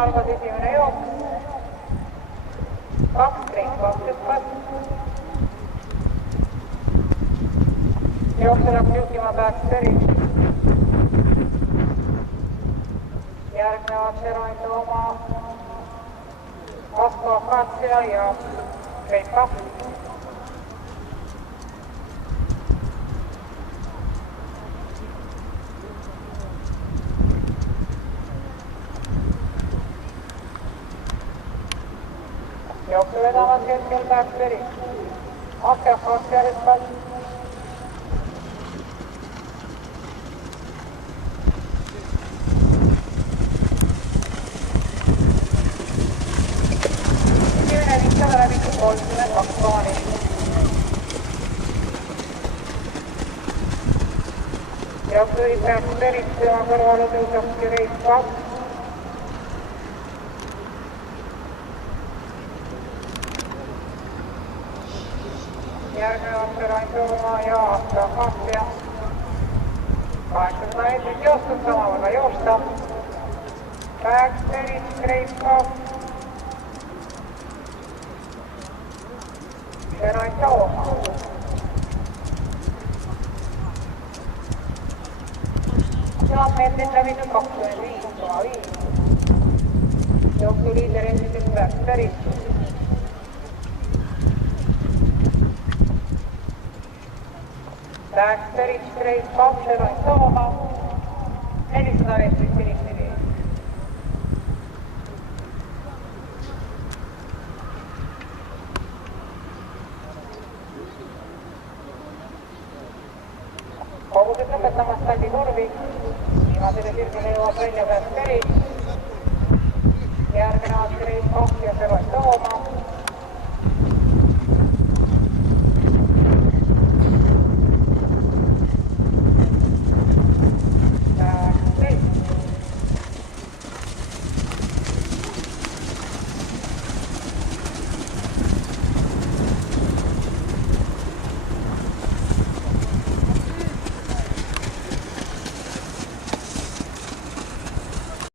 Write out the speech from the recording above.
algas esimene jooks. 2 ringkond hüppas. Jooksul läks juhtima Baxteri. Järgnevad Veronika oma Vasko Akatsia ja Kreika. Jooksu vedamas hetkel Baxteri. Aske Akatsia hüppas. Läbitud 32,4. Jooksu peaks Perit tema kõrvale tõuseb Kreika. Järgnevad Veronika ja Aske Akatsia. 800 meetrit joostud, samavõrra joosta. Perit Kreika. Veronika oma. Meetrit läbitud 25,5. Jooksu liider endiselt Baxteri. Baxteri, Kreika, Veronika oma. 400 meetrit finišini. Kogused lõpetamas sallikurvi. Viimasele sirgele jõuab välja Baxteri. Järgnevad